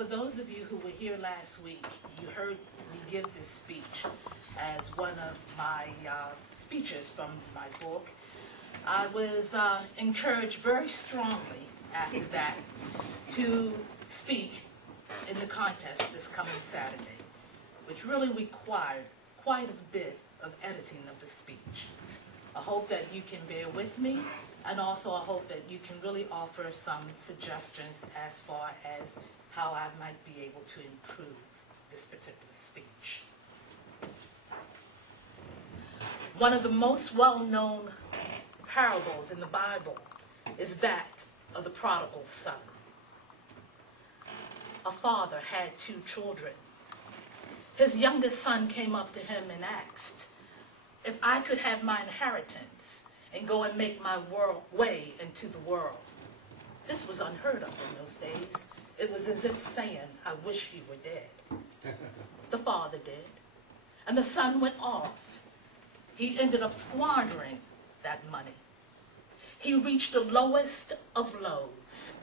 For those of you who were here last week, you heard me give this speech as one of my speeches from my book. I was encouraged very strongly after that to speak in the contest this coming Saturday, which really required quite a bit of editing of the speech. I hope that you can bear with me, and also I hope that you can really offer some suggestions as far as how I might be able to improve this particular speech. One of the most well-known parables in the Bible is that of the prodigal son. A father had 2 children. His youngest son came up to him and asked, if I could have my inheritance and go and make my way into the world. This was unheard of in those days. It was as if saying, I wish you were dead. The father did. And the son went off. He ended up squandering that money. He reached the lowest of lows,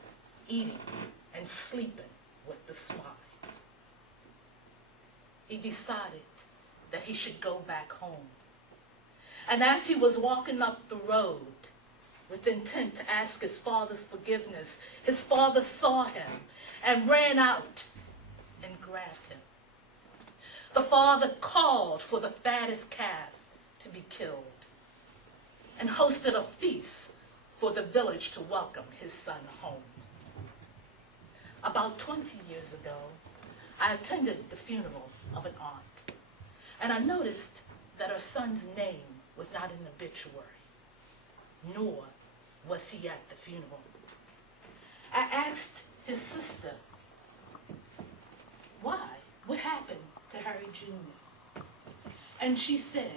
eating and sleeping with the swine. He decided that he should go back home. And as he was walking up the road with intent to ask his father's forgiveness, his father saw him and ran out and grabbed him. The father called for the fattest calf to be killed and hosted a feast for the village to welcome his son home. About 20 years ago, I attended the funeral of an aunt, and I noticed that her son's name was not in the obituary, nor was he at the funeral. I asked his sister, why? What happened to Harry Jr.? And she said,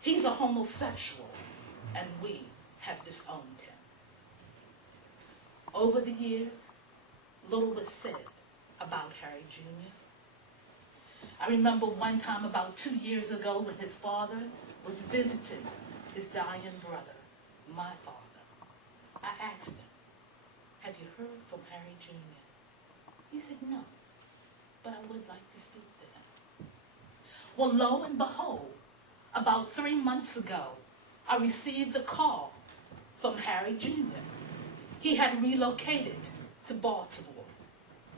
he's a homosexual, and we have disowned him. Over the years, little was said about Harry Jr. I remember one time about 2 years ago when his father was visiting his dying brother, my father. I asked him, have you heard from Harry Jr.? He said, no, but I would like to speak to him. Well, lo and behold, about 3 months ago, I received a call from Harry Jr. He had relocated to Baltimore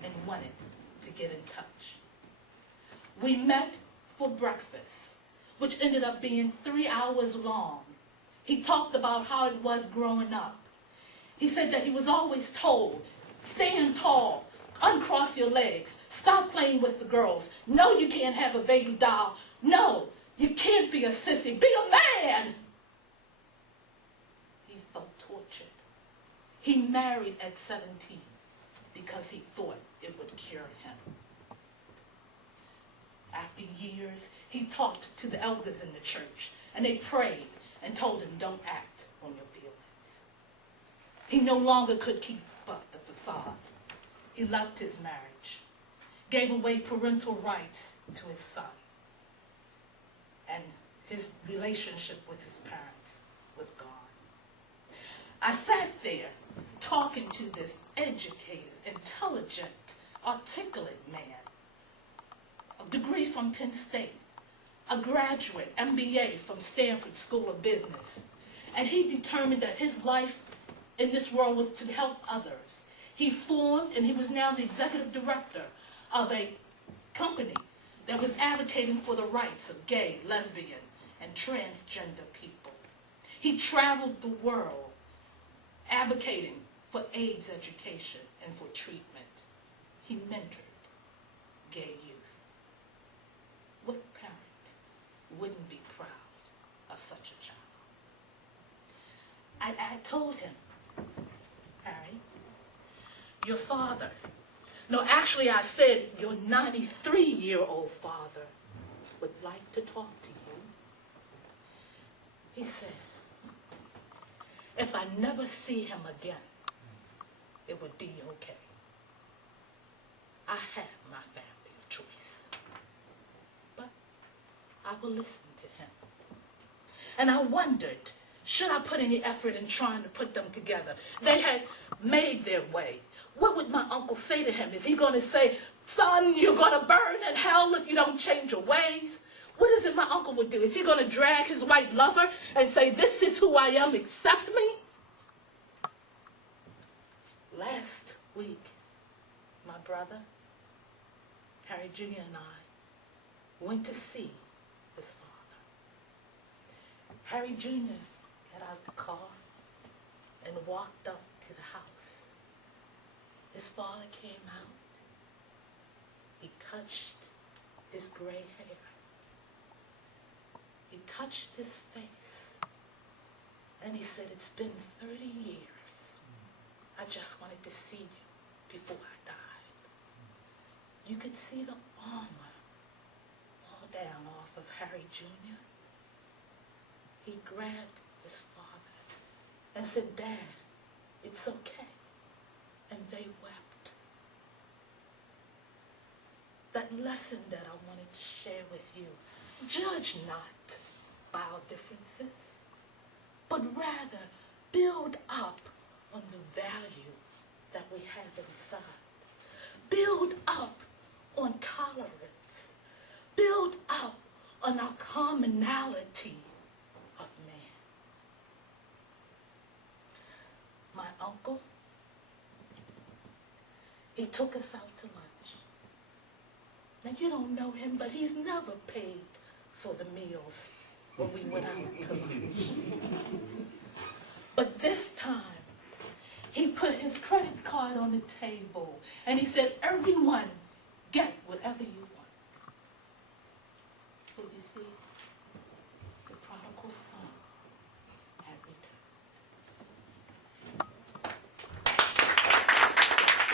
and wanted to get in touch. We met for breakfast, which ended up being 3 hours long. He talked about how it was growing up. He said that he was always told, stand tall, uncross your legs, stop playing with the girls. No, you can't have a baby doll. No, you can't be a sissy. Be a man. He felt tortured. He married at 17 because he thought it would cure him. After years, he talked to the elders in the church, and they prayed and told him, don't act on your feelings. He no longer could keep up the facade. He left his marriage, gave away parental rights to his son, and his relationship with his parents was gone. I sat there talking to this educated, intelligent, articulate man, a degree from Penn State, a graduate, MBA from Stanford School of Business, and he determined that his life in this world was to help others. He formed, and he was now the executive director of a company that was advocating for the rights of gay, lesbian, and transgender people. He traveled the world advocating for AIDS education and for treatment. He mentored gay youth. What parent wouldn't be proud of such a child? I told him, Harry, your father, no, actually I said your 93-year-old father would like to talk to you. He said, if I never see him again, it would be okay. I have my family of choice, but I will listen to him. And I wondered, should I put any effort in trying to put them together? They had made their way. What would my uncle say to him? Is he going to say, son, you're going to burn in hell if you don't change your ways? What is it my uncle would do? Is he going to drag his white lover and say, this is who I am, accept me? Last week, my brother, Harry Jr. and I went to see his father. Harry Jr. got out the car and walked up to the house. His father came out. He touched his gray hair. He touched his face. And he said, it's been 30 years. I just wanted to see you before I died. You could see the armor fall down off of Harry Jr. He grabbed his father and said, Dad, it's okay. And they wept. That lesson that I wanted to share with you, judge not by our differences, but rather build up on the value that we have inside. Build up on tolerance. Build up on our commonality of man. My uncle, he took us out to lunch. Now you don't know him, but he's never paid for the meals when we went out to lunch. But this time, he put his credit card on the table and he said, everyone get whatever you want.